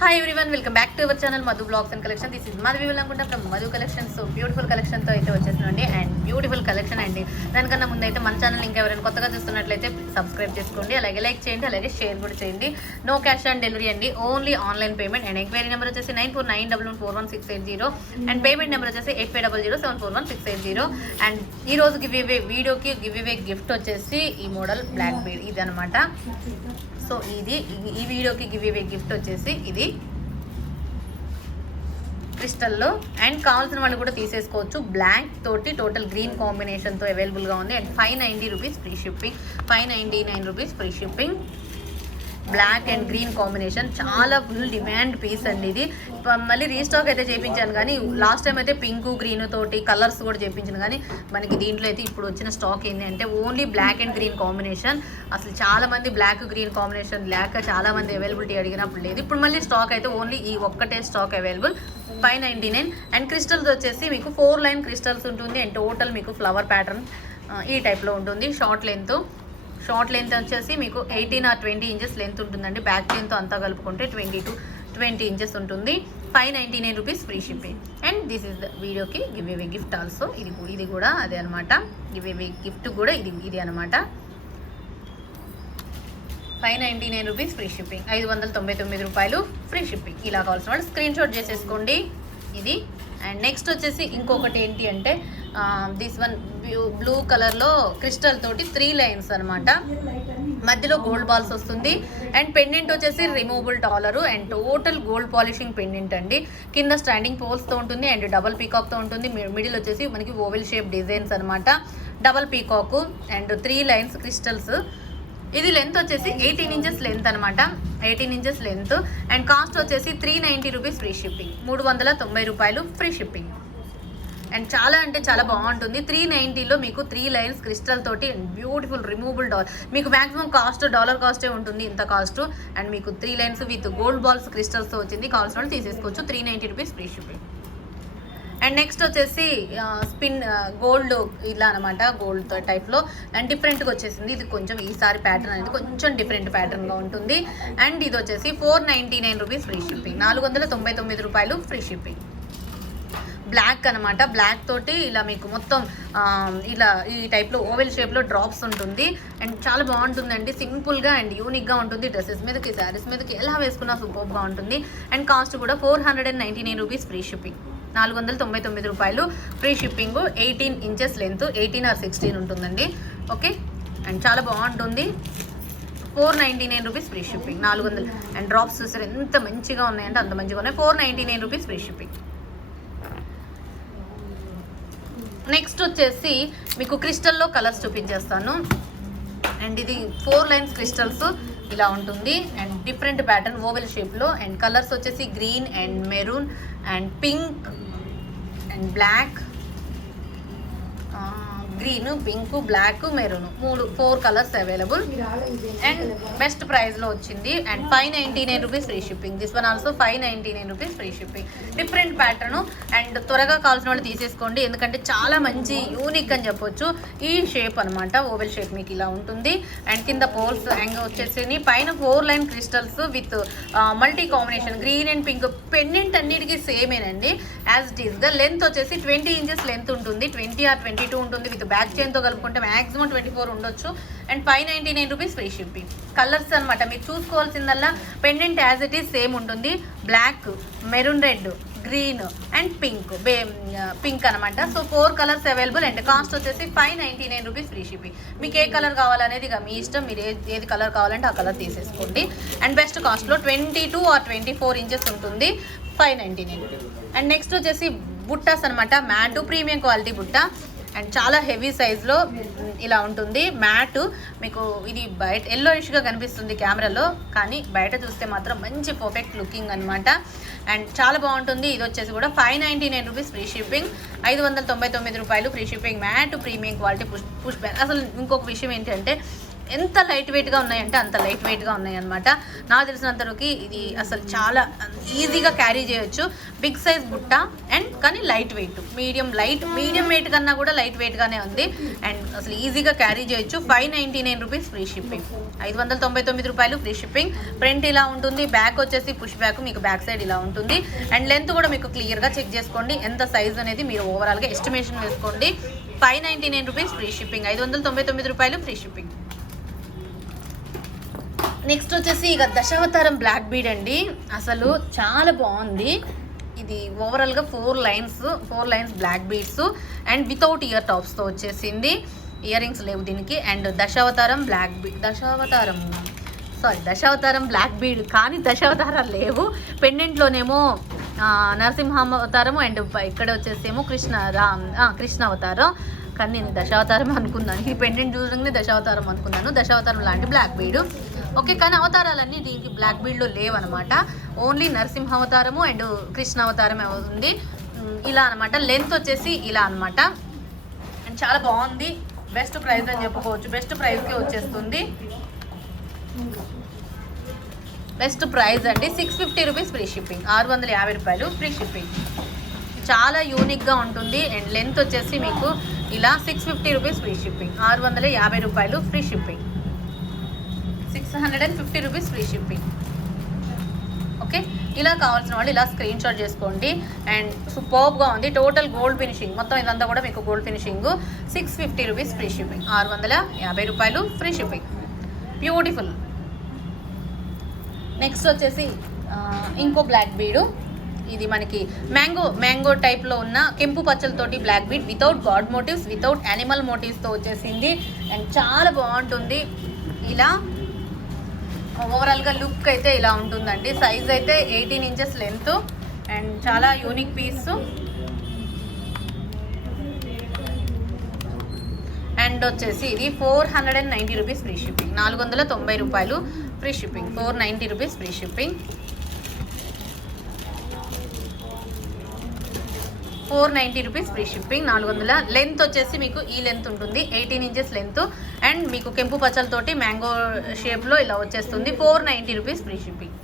Hi everyone, welcome back to our channel Madhu blogs and collection. This is Madhavi అనుకుంటా from Madhu collection. So beautiful కలెక్షన్తో అయితే వచ్చేసినండి and beautiful collection అండి. దానికన్నా ముందు అయితే మన ఛానల్ ఇంకా ఎవరైనా కొత్తగా చూస్తున్నట్లయితే సబ్స్క్రైబ్ చేసుకోండి, అలాగే లైక్ చేయండి, అలాగే షేర్ కూడా చేయండి. నో క్యాష్ ఆన్ డెలివరీ అండి, only online payment. And enquiry number వచ్చేసి 9491411680 అండ్ పేమెంట్ నెంబర్ వచ్చేసి 8500741680. అండ్ ఈ రోజు వీడియోకి గివ్ అవే గిఫ్ట్ వచ్చేసి ఈ మోడల్ బ్లాక్ బీడ్ ఇది అనమాట. సో ఈ వీడియోకి గివ్ అవే గిఫ్ట్ వచ్చేసి ఇది క్రిస్టల్లో. అండ్ కావాల్సిన వాళ్ళు కూడా తీసేసుకోవచ్చు. బ్లాక్ తోటి టోటల్ గ్రీన్ కాంబినేషన్తో అవైలబుల్గా ఉంది. And 590 rupees free shipping, 599 rupees free shipping. Black and green combination చాలా ఫుల్ డిమాండ్ పీస్ అండి ఇది. మళ్ళీ రీస్టాక్ అయితే చేయించాను, కానీ లాస్ట్ టైం అయితే పింక్ గ్రీన్ తోటి కలర్స్ కూడా చేయించాను, కానీ మనకి దీంట్లో అయితే ఇప్పుడు వచ్చిన స్టాక్ ఏంటి అంటే only black and green combination. అసలు చాలా మంది బ్లాక్ గ్రీన్ కాంబినేషన్ లేక చాలా మంది అవైలబిలిటీ అడిగినప్పుడు లేదు. ఇప్పుడు మళ్ళీ స్టాక్ అయితే ఓన్లీ ఈ ఒక్కటే స్టాక్ అవైలబుల్. 599. అండ్ క్రిస్టల్స్ వచ్చేసి మీకు 4 లైన్ క్రిస్టల్స్ ఉంటుంది. అండ్ టోటల్ మీకు ఫ్లవర్ ప్యాటర్న్ ఈ టైప్లో ఉంటుంది. షార్ట్ లెంత్ వచ్చేసి మీకు 18 or 20 ఇంచెస్ లెంత్ ఉంటుందండి. బ్యాక్ చైన్తో అంతా కలుపుకుంటే 20 to 20 ఇంచెస్ ఉంటుంది. 599 rupees free shipping. And this is the వీడియోకి గివ్ అవే గిఫ్ట్ ఆల్సో. ఇది కూడా అదే అనమాట. గివ్ అవే గిఫ్ట్ కూడా ఇది అనమాట. 599 రూపీస్ ఫ్రీ షిప్పింగ్, 599 రూపాయలు ఫ్రీ షిప్పింగ్. ఇలా కావాల్సిన వాళ్ళు స్క్రీన్ షాట్ చేసేసుకోండి ఇది. అండ్ నెక్స్ట్ వచ్చేసి ఇంకొకటి ఏంటి అంటే దిస్ వన్ బ్లూ కలర్లో క్రిస్టల్ తోటి 3 లైన్స్ అనమాట. మధ్యలో గోల్డ్ బాల్స్ వస్తుంది. అండ్ పెండెంట్ వచ్చేసి removable dollar and total gold polishing pendant అండి. కింద స్టాండింగ్ పోల్స్తో ఉంటుంది అండ్ డబల్ పీకాక్తో ఉంటుంది. మిడిల్ వచ్చేసి మనకి ఓవెల్ షేప్ డిజైన్స్ అనమాట. Double peacock and 3 lines crystals. ఇది లెంత్ వచ్చేసి 18 ఇంచెస్ లెంత్ అనమాట. 18 ఇంచెస్ లెంత్. అండ్ కాస్ట్ వచ్చేసి 390 రూపీస్ ఫ్రీ షిప్పింగ్, 390 రూపాయలు ఫ్రీ షిప్పింగ్. అండ్ చాలా అంటే చాలా బాగుంటుంది. 390లో మీకు 3 లైన్స్ క్రిస్టల్ తోటి బ్యూటిఫుల్ రిమూవబుల్ డాలర్. మీకు మ్యాక్సిమం కాస్ట్ డాలర్ కాస్టే ఉంటుంది ఇంత కాస్ట్. అండ్ మీకు 3 లైన్స్ విత్ గోల్డ్ బాల్స్ క్రిస్టల్స్తో వచ్చింది. కావాల్సిన వాళ్ళు తీసేసుకోవచ్చు. 390 rupees free shipping. And next వచ్చేసి స్పిన్ గోల్డ్ ఇలా అనమాట, గోల్డ్ టైప్లో అండ్ డిఫరెంట్గా వచ్చేసింది. ఇది కొంచెం ఈసారి ప్యాటర్న్ అనేది కొంచెం డిఫరెంట్ ప్యాటర్న్గా ఉంటుంది. అండ్ ఇది వచ్చేసి 499 రూపీస్ ఫ్రీ షిప్పింగ్, 499 రూపాయలు ఫ్రీ షిప్పింగ్. బ్లాక్ అనమాట. బ్లాక్ తోటి ఇలా మీకు మొత్తం ఇలా ఈ టైప్లో ఓవెల్ షేప్లో డ్రాప్స్ ఉంటుంది. అండ్ చాలా బాగుంటుందండి. సింపుల్గా అండ్ యూనిక్గా ఉంటుంది. డ్రెస్సెస్ మీదకి, శారీస్ మీదకి ఎలా వేసుకున్నా సూపర్గా ఉంటుంది. అండ్ కాస్ట్ కూడా 499 రూపీస్ ఫ్రీ షిప్పింగ్, 499 రూపాయలు free shipping. 18 inches length, 18 or 16 ఉంటుందండి. ఓకే. అండ్ చాలా బాగుంటుంది. 499 rupees free shipping, 400. And drops చూసారు ఎంత మంచిగా ఉన్నాయంటే అంత మంచిగా ఉన్నాయి. 499 రూపీస్ ఫ్రీ షిప్పింగ్. నెక్స్ట్ వచ్చేసి మీకు క్రిస్టల్లో కలర్స్ చూపించేస్తాను. అండ్ ఇది 4 లైన్స్ క్రిస్టల్స్ ఇలా ఉంటుంది. అండ్ డిఫరెంట్ ప్యాటర్న్ ఓవెల్ షేప్లో. అండ్ కలర్స్ వచ్చేసి green and maroon and pink and black, green, pink, black, maroon, 4 colours available. And best ప్రైస్లో వచ్చింది. And 599 rupees free shipping. This one also 599 rupees free shipping. Different pattern. And త్వరగా కావాల్సిన వాళ్ళు తీసేసుకోండి, ఎందుకంటే చాలా మంచి యూనిక్ అని చెప్పొచ్చు. ఈ షేప్ అనమాట, ఓవెల్ షేప్ మీకు ఇలా ఉంటుంది. అండ్ కింద పోల్స్ యాంగ్ వచ్చేసి పైన 4 line crystals with multi combination green and pink. Pendant అన్నిటికీ సేమేనండి యాజ్ ఇట్ ఈస్గా. లెంత్ వచ్చేసి 20 ఇంచెస్ లెంత్ ఉంటుంది. 20 or 22 ఉంటుంది. విత్ బ్యాక్ చైన్తో కలుపుకుంటే మ్యాక్సిమం 24 ఉండొచ్చు. And 599 rupees free shipping. Colours అనమాట మీరు చూసుకోవాల్సిందల్లా pendant as it is same ఉంటుంది. Black, maroon red, green and pink అనమాట. So 4 colours available. And cost వచ్చేసి 599 రూపీస్ ఫ్రీ షిప్పింగ్. మీకు ఏ కలర్ కావాలనేది ఇక మీ ఇష్టం, మీరు ఏది కలర్ కావాలంటే ఆ కలర్ తీసేసుకోండి. అండ్ బెస్ట్ కాస్ట్లో 22 or 24 ఇంచెస్ ఉంటుంది. 599. అండ్ నెక్స్ట్ వచ్చేసి బుట్టాస్ అనమాట. మ్యాట్ ప్రీమియం క్వాలిటీ బుట్ట. అండ్ చాలా హెవీ సైజ్లో ఇలా ఉంటుంది. మ్యాట్ మీకు ఇది బయట ఎల్లోయిష్గా కనిపిస్తుంది కెమెరాలో, కానీ బయట చూస్తే మాత్రం మంచి పర్ఫెక్ట్ లుకింగ్ అనమాట. అండ్ చాలా బాగుంటుంది. ఇది వచ్చేసి కూడా 599 రూపీస్ ఫ్రీ షిప్పింగ్, 599 రూపాయలు free shipping. Mat premium quality push back. అసలు ఇంకొక విషయం ఏంటంటే ఎంత లైట్ వెయిట్గా ఉన్నాయంటే అంత లైట్ వెయిట్గా ఉన్నాయి అనమాట. నాకు తెలిసినంతవరకు ఇది అసలు చాలా ఈజీగా క్యారీ చేయొచ్చు. బిగ్ సైజ్ బుట్ట అండ్ కానీ లైట్ వెయిట్, మీడియం వెయిట్ కన్నా కూడా లైట్ వెయిట్గానే ఉంది. అండ్ అసలు ఈజీగా క్యారీ చేయొచ్చు. 599 రూపీస్ ఫ్రీ షిప్పింగ్, 599 రూపాయలు ఫ్రీ షిప్పింగ్. ప్రింట్ ఇలా ఉంటుంది, బ్యాక్ వచ్చేసి పుష్ బ్యాక్, మీకు బ్యాక్ సైడ్ ఇలా ఉంటుంది. అండ్ లెంత్ కూడా మీకు క్లియర్గా చెక్ చేసుకోండి ఎంత సైజ్ అనేది మీరు ఓవరాల్గా ఎస్టిమేషన్ వేసుకోండి. 599 రూపీస్ ఫ్రీ షిప్పింగ్, 599 రూపాయలు ఫ్రీ షిప్పింగ్. నెక్స్ట్ వచ్చేసి ఇక దశావతారం బ్లాక్ బీడ్ అండి. అసలు చాలా బాగుంది. ఇది ఓవరాల్గా 4 lines black beads and without ear టాప్స్తో వచ్చేసింది. ఇయర్ రింగ్స్ లేవు దీనికి. అండ్ దశావతారం బ్లాక్ బీడ్ కానీ దశావతారాలు లేవు. పెండెంట్లోనేమో నరసింహావతారము అండ్ ఇక్కడ వచ్చేసేమో కృష్ణ అవతారం. కానీ నేను దశావతారం అనుకున్నాను, ఈ పెండెంట్ చూడంగానే దశావతారం అనుకున్నాను. దశావతారం లాంటి బ్లాక్ బీడ్ ఓకే, కానీ అవతారాలన్నీ దీనికి బ్లాక్ బీడ్లో లేవన్నమాట. ఓన్లీ నరసింహ అవతారము అండ్ కృష్ణ అవతారం ఉంది ఇలా అనమాట. లెంత్ వచ్చేసి ఇలా అనమాట. అండ్ చాలా బాగుంది. బెస్ట్ ప్రైస్ అని చెప్పుకోవచ్చు. బెస్ట్ ప్రైస్కే వచ్చేస్తుంది. బెస్ట్ ప్రైస్ అండి 650 రూపీస్ ఫ్రీ షిప్పింగ్, 650 రూపాయలు ఫ్రీ షిప్పింగ్. చాలా యూనిక్గా ఉంటుంది. అండ్ లెంత్ వచ్చేసి మీకు ఇలా 650 రూపీస్ ఫ్రీ షిప్పింగ్, 650 రూపాయలు free shipping, 650 rupees free shipping. Okay, ఇలా కావాల్సిన వాళ్ళు ఇలా స్క్రీన్ షాట్ చేసుకోండి. అండ్ సూపర్బ్గా ఉంది. టోటల్ గోల్డ్ ఫినిషింగ్, మొత్తం ఇదంతా కూడా మీకు gold finishing. 650 rupees free shipping, 650 రూపాయలు ఫ్రీ షిప్పింగ్. బ్యూటిఫుల్. నెక్స్ట్ వచ్చేసి ఇంకో బ్లాక్ బీడు. ఇది మనకి మ్యాంగో టైప్లో ఉన్న కెంపు పచ్చలతోటి black bead without god motives, without animal మోటివ్స్తో వచ్చేసింది. అండ్ చాలా బాగుంటుంది. ఇలా ఓవరాల్గా లుక్ అయితే ఇలా ఉంటుందండి. సైజ్ అయితే 18 ఇంచెస్ లెంత్ అండ్ చాలా యూనిక్ పీస్. అండ్ వచ్చేసి ఇది 490 రూపీస్ ఫ్రీ షిప్పింగ్, 490 రూపాయలు free shipping, 490 rupees free shipping, 490 rupees free shipping. 400. Length వచ్చేసి మీకు ఈ లెంత్ ఉంటుంది, 18 ఇంచెస్ లెంత్. అండ్ మీకు కెంపు పచ్చలతోటి మ్యాంగో షేప్లో ఇలా వచ్చేస్తుంది. 490 రూపీస్ ఫ్రీ షిప్పింగ్.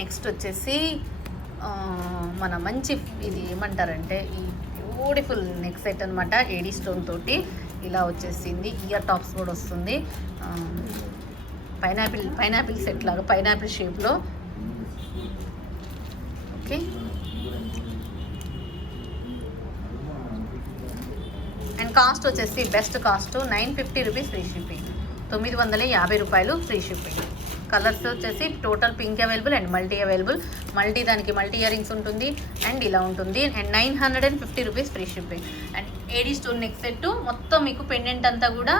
నెక్స్ట్ వచ్చేసి మన మంచి ఇది ఏమంటారంటే ఈ బ్యూటిఫుల్ నెక్ సెట్ అనమాట. ఏడీ స్టోన్ తోటి ఇలా వచ్చేసింది. ఇయర్ టాప్స్ కూడా వస్తుంది. పైనాపిల్ సెట్ లాగా పైనాపిల్ షేప్లో. ఓకే, అండ్ కాస్ట్ వచ్చేసి best cost 950 rupees free shipping, 950 రూపాయలు ఫ్రీ షిప్పింగ్. కలర్స్ వచ్చేసి total pink available and multi దానికి మల్టీ ఇయర్ రింగ్స్ ఉంటుంది అండ్ ఇలా ఉంటుంది. And 950 rupees free shipping. And AD stone neck set మొత్తం మీకు పెండెంట్ అంతా కూడా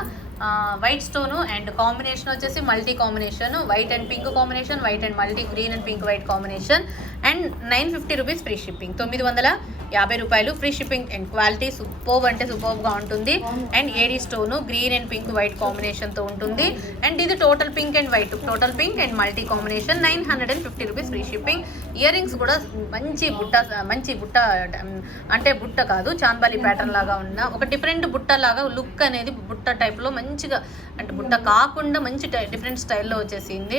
వైట్ స్టోను అండ్ కాంబినేషన్ వచ్చేసి multi combination, white and pink combination, white and multi green and pink white combination. And 950 rupees free shipping, 950 రూపాయలు free shipping. And quality superb అంటే సూపర్బ్గా ఉంటుంది. And AD stone green and pink white కాంబినేషన్తో ఉంటుంది. And ఇది total pink and white, total pink and multi combination. 950 rupees free shipping. Ear rings కూడా మంచి బుట్ట అంటే బుట్ట కాదు, చాంబాలి ప్యాటర్న్ లాగా ఉన్న ఒక డిఫరెంట్ బుట్ట లాగా లుక్ అనేది బుట్ట టైప్లో మంచిగా, అంటే బుట్ట కాకుండా మంచి డిఫరెంట్ స్టైల్లో వచ్చేసింది.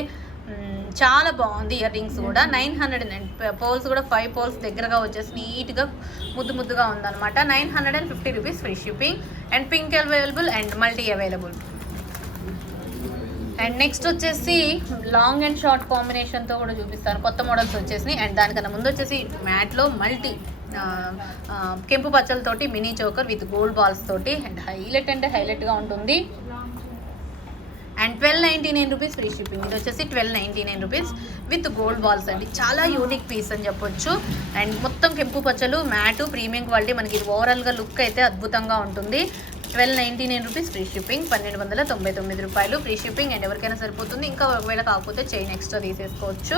చాలా బాగుంది. ఇయర్ రింగ్స్ కూడా 900 అండ్ పోల్స్ కూడా 5 పోల్స్ దగ్గరగా వచ్చేసి నీట్గా ముద్దుగా ఉందన్నమాట. 950 rupees free shipping. And pink available and multi available. And next వచ్చేసి లాంగ్ అండ్ షార్ట్ కాంబినేషన్తో కూడా చూపిస్తాను. కొత్త మోడల్స్ వచ్చేసి. అండ్ దానికన్నా ముందు వచ్చేసి మ్యాట్లో మల్టీ కెంపు పచ్చలతోటి mini choker with gold balls తోటి అండ్ హైలైట్గా ఉంటుంది. And 1299 rupees free shipping. ఇది వచ్చేసి 1299 రూపీస్ విత్ గోల్డ్ బాల్స్ అండి. చాలా యూనిక్ పీస్ అని చెప్పొచ్చు. అండ్ మొత్తం కెంపు పచ్చలు మ్యాటు ప్రీమియం క్వాలిటీ. మనకి ఇది ఓవరాల్గా లుక్ అయితే అద్భుతంగా ఉంటుంది. 1299 రూపీస్ ఫ్రీ షిప్పింగ్, 1299 రూపాయలు ఫ్రీ షిప్పింగ్. అండ్ ఎవరికైనా సరిపోతుంది. ఇంకా ఒకవేళ కాకపోతే చైన్ ఎక్స్ట్రా తీసేసుకోవచ్చు.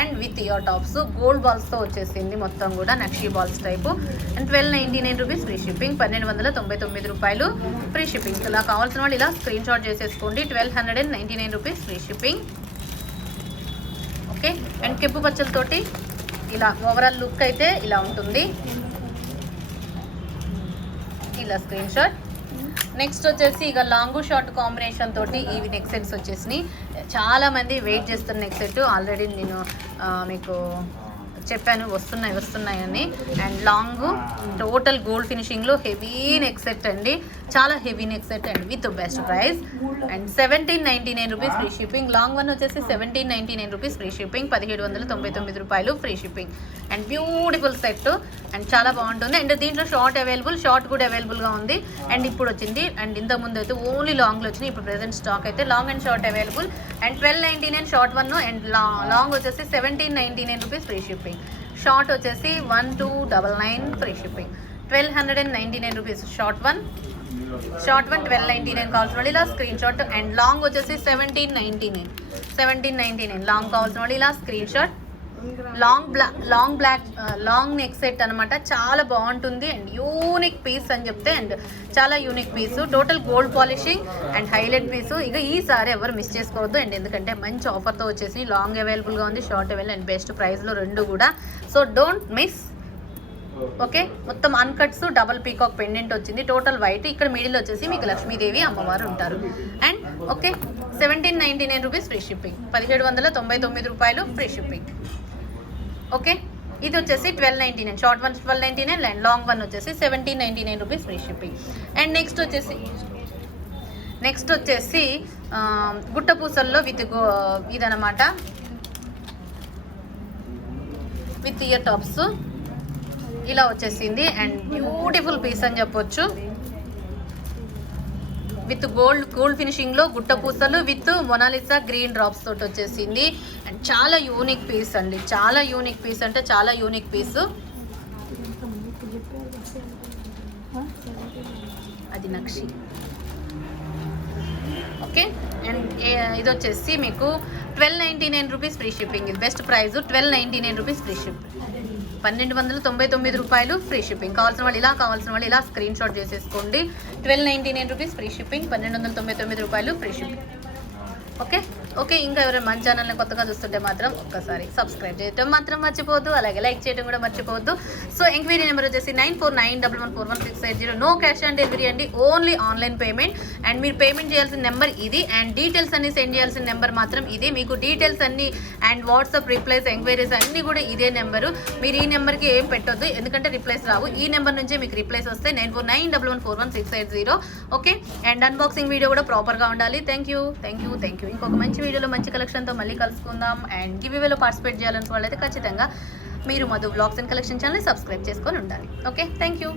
And with ear tops gold బాల్స్తో వచ్చేసింది మొత్తం కూడా నక్షీ balls type. And 1299 rupees free shipping, 1299 రూపాయలు ఫ్రీ షిప్పింగ్. ఇలా కావాల్సిన వాళ్ళు ఇలా స్క్రీన్ షాట్ చేసేసుకోండి. 1299 rupees free shipping. Okay, and కెంపు పచ్చలతోటి ఇలా ఓవరాల్ లుక్ అయితే ఇలా ఉంటుంది. ఇలా స్క్రీన్ షాట్. నెక్స్ట్ వచ్చేసి ఇక లాంగ్ షార్ట్ కాంబినేషన్ తోటి ఇవి నెక్ సెట్స్ వచ్చేసినాయి. చాలామంది వెయిట్ చేస్తున్న నెక్ సెట్ ఆల్రెడీ నేను మీకు చెప్పాను వస్తున్నాయని. అండ్ లాంగ్ టోటల్ గోల్డ్ ఫినిషింగ్లో హెవీ నెక్ సెట్ అండి, చాలా heavy neck set and with best price. And 1799 rupees free shipping. Long one వచ్చేసి 1799 రూపీస్ ఫ్రీ షిప్పింగ్, 1799 రూపాయలు free shipping. And beautiful set and చాలా బాగుంటుంది. అండ్ దీంట్లో షార్ట్ అవైలబుల్, షార్ట్ కూడా అవైలబుల్గా ఉంది. అండ్ ఇప్పుడు వచ్చింది. అండ్ ఇంతకుముందు అయితే ఓన్లీ లాంగ్లో వచ్చినాయి, ఇప్పుడు ప్రెసెంట్ స్టాక్ అయితే long and short available. And 1299 short one and long వచ్చేసి 1799 రూపీస్ ఫ్రీ షిప్పింగ్. షార్ట్ వచ్చేసి 1299 free shipping. 1299 rupees short one 1299 కావాల్సిన వాళ్ళు ఇలా స్క్రీన్ షాట్. అండ్ లాంగ్ వచ్చేసి 1799 లాంగ్ కావాల్సిన వాళ్ళు ఇలా screen shot. Long neck set అనమాట, చాలా బాగుంటుంది అండ్ యూనిక్ పీస్ అని చెప్తే. అండ్ చాలా unique piece, total gold polishing and highlight piece. ఇక ఈసారి ఎవరు మిస్ చేసుకోవద్దు. అండ్ ఎందుకంటే మంచి ఆఫర్తో వచ్చేసి లాంగ్ అవైలబుల్గా ఉంది, షార్ట్ అవైలబుల్ అండ్ బెస్ట్ ప్రైస్లో రెండు కూడా. So don't miss. ఓకే, మొత్తం అన్కట్స్ డబల్ పీకాక్ పెండెంట్ వచ్చింది, టోటల్ వైట్. ఇక్కడ మిడిల్ వచ్చేసి మీకు లక్ష్మీదేవి అమ్మవారు ఉంటారు. And okay, 1799 rupees free shipping, 1799 రూపాయలు ఫ్రీ షిప్పింగ్. ఓకే, ఇది వచ్చేసి 1299 short one 1299 and long one వచ్చేసి 1799 rupees free shipping. And next వచ్చేసి గుట్టపూసల్లో విత్ ఇదనమాట, విత్ ఇయర్ టాప్స్ ఇలా వచ్చేసింది. అండ్ బ్యూటిఫుల్ పీస్ అని చెప్పొచ్చు, విత్ గోల్డ్ ఫినిషింగ్లో గుట్ట పూసలు విత్ మొనాలిసా గ్రీన్ డ్రాప్స్ తోటి వచ్చేసింది. అండ్ చాలా యూనిక్ పీస్ అండి, చాలా యూనిక్ పీస్ అంటే చాలా యూనిక్ పీసు. అది నక్షి. ఓకే, అండ్ ఇది వచ్చేసి మీకు 1299 రూపీస్ ఫ్రీ షిప్పింగ్. ఇది best price, 1299 rupees free shipping, 1299 రూపాయలు ఫ్రీ షిప్పింగ్. కావాల్సిన వాళ్ళు ఇలా స్క్రీన్ షాట్ చేసేసుకోండి. 1299 రూపీస్ ఫ్రీ షిప్పింగ్, 1299 రూపాయలు ఫ్రీ షిప్పింగ్. ఓకే, ఇంకా ఎవరైనా మన ఛానల్ని కొత్తగా చూస్తుంటే మాత్రం ఒక్కసారి సబ్స్క్రైబ్ చేయడం మాత్రం మర్చిపోవద్దు, అలాగే లైక్ చేయడం కూడా మర్చిపోవద్దు. సో ఎంక్వైరీ నెంబర్ వచ్చేసి 9491141680. నో క్యాష్ ఆన్ డెలివరీ అండి, ఓన్లీ ఆన్లైన్ పేమెంట్. అండ్ మీరు పేమెంట్ చేయాల్సిన నెంబర్ ఇది, అండ్ డీటెయిల్స్ అన్ని సెండ్ చేయాల్సిన నెంబర్ మాత్రం ఇది. మీకు డీటెయిల్స్ అన్ని అండ్ వాట్సాప్ రిప్లైస్ ఎంక్వైరీస్ అన్నీ కూడా ఇదే నెంబరు. మీరు ఈ నెంబర్కి ఏం పెట్టొద్దు, ఎందుకంటే రిప్లైస్ రావు. ఈ నెంబర్ నుంచే మీకు రిప్లైస్ వస్తాయి, 9491141680. ఓకే, అండ్ అన్బాక్సింగ్ వీడియో కూడా ప్రాపర్గా ఉండాలి. Thank you. ఇంకొక మంచి వీడియోలో మంచి కలెక్షన్తో మళ్ళీ కలుసుకుందాం. అండ్ గివ్ ఇవేలో పార్టిసిపేట్ చేయాలని వాళ్ళైతే ఖచ్చితంగా మీరు Madhu blogs and collection channel subscribe చేసుకొని ఉండాలి. Okay, thank you.